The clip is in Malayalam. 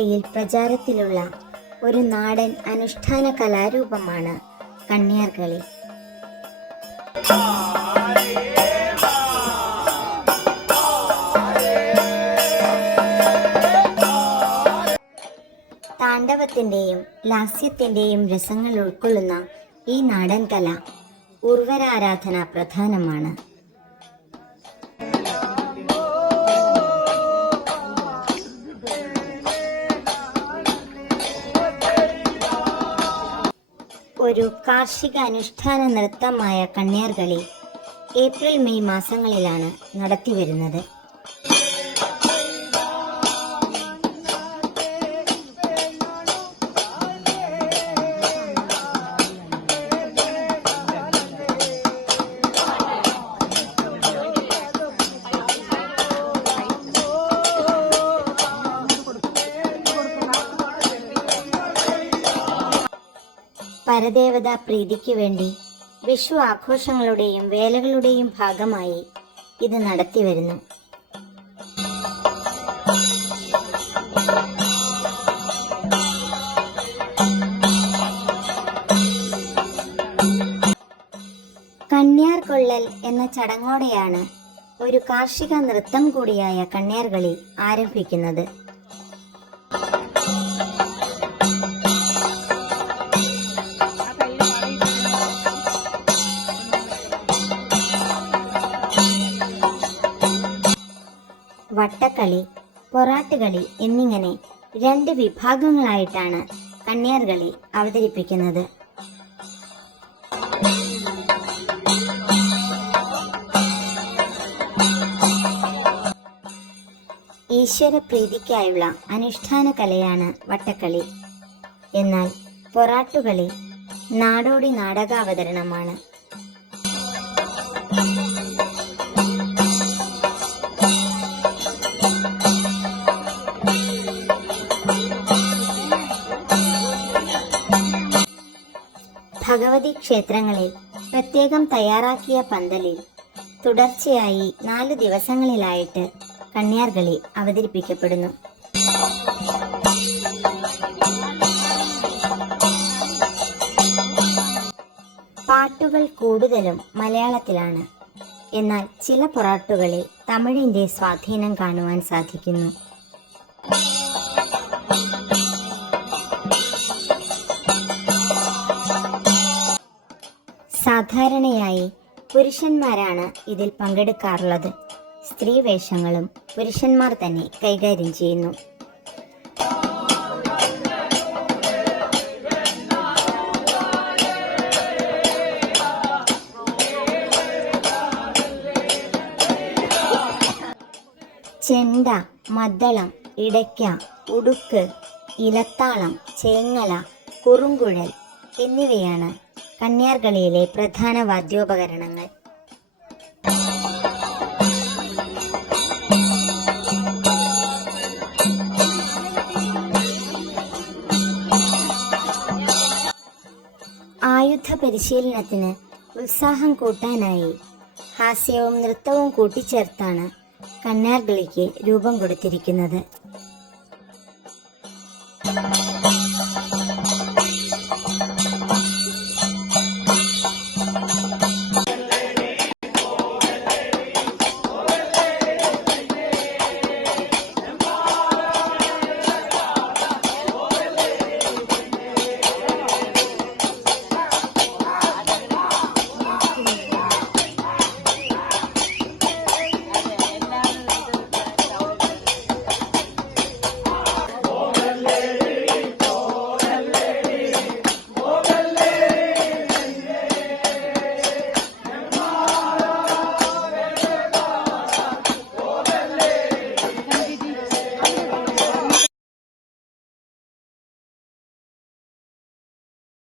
ജില്ലയിൽ പ്രചാരത്തിലുള്ള ഒരു നാടൻ അനുഷ്ഠാന കലാരൂപമാണ് കണ്ണിയാർകളി. താണ്ഡവത്തിന്റെയും ലാസ്യത്തിന്റെയും രസങ്ങൾ ഉൾക്കൊള്ളുന്ന ഈ നാടൻ കല ഉർവരാരാധന പ്രധാനമാണ്. ഒരു കാർഷിക അനുഷ്ഠാന നൃത്തമായ കണ്ണേർകളി ഏപ്രിൽ മെയ് മാസങ്ങളിലാണ് നടത്തിവരുന്നത്. പരദേവത പ്രീതിക്ക് വേണ്ടി വിഷു ആഘോഷങ്ങളുടെയും വേലകളുടെയും ഭാഗമായി ഇത് നടത്തിവരുന്നു കന്യാർ കൊള്ളൽ എന്ന ചടങ്ങോടെയാണ് ഒരു കാർഷിക നൃത്തം കൂടിയായ കന്യാർകളി ആരംഭിക്കുന്നത്. വട്ടക്കളി പൊറാട്ടുകളി എന്നിങ്ങനെ രണ്ട് വിഭാഗങ്ങളായിട്ടാണ് കണ്ണേർകളി അവതരിപ്പിക്കുന്നത്. ഈശ്വര പ്രീതിക്കായുള്ള അനുഷ്ഠാന കലയാണ് വട്ടക്കളി. എന്നാൽ പൊറാട്ടുകളി നാടോടി നാടകാവതരണമാണ്. ഭഗവതി ക്ഷേത്രങ്ങളിൽ പ്രത്യേകം തയ്യാറാക്കിയ പന്തലിൽ തുടർച്ചയായി നാല് ദിവസങ്ങളിലായിട്ട് കണ്യാർകളി അവതരിപ്പിക്കപ്പെടുന്നു. പാട്ടുകൾ കൂടുതലും മലയാളത്തിലാണ്. എന്നാൽ ചില പൊറാട്ടുകളിൽ തമിഴിന്റെ സ്വാധീനം കാണുവാൻ സാധിക്കുന്നു. പുരുഷന്മാരാണ് ഇതിൽ പങ്കെടുക്കാറുള്ളത്. സ്ത്രീ വേഷങ്ങളും പുരുഷന്മാർ തന്നെ കൈകാര്യം ചെയ്യുന്നു. ചെണ്ട മദ്ദളം ഇടയ്ക്ക ഉടുക്ക് ഇലത്താളം ചേങ്ങല കുറുങ്കുഴൽ എന്നിവയാണ് കന്യാർകളിയിലെ പ്രധാന വാദ്യോപകരണങ്ങൾ. ആയുധ പരിശീലനത്തിന് ഉത്സാഹം കൂട്ടാനായി ഹാസ്യവും നൃത്തവും കൂട്ടിച്ചേർത്താണ് കന്നാർകളിക്ക് രൂപം കൊടുത്തിരിക്കുന്നത്.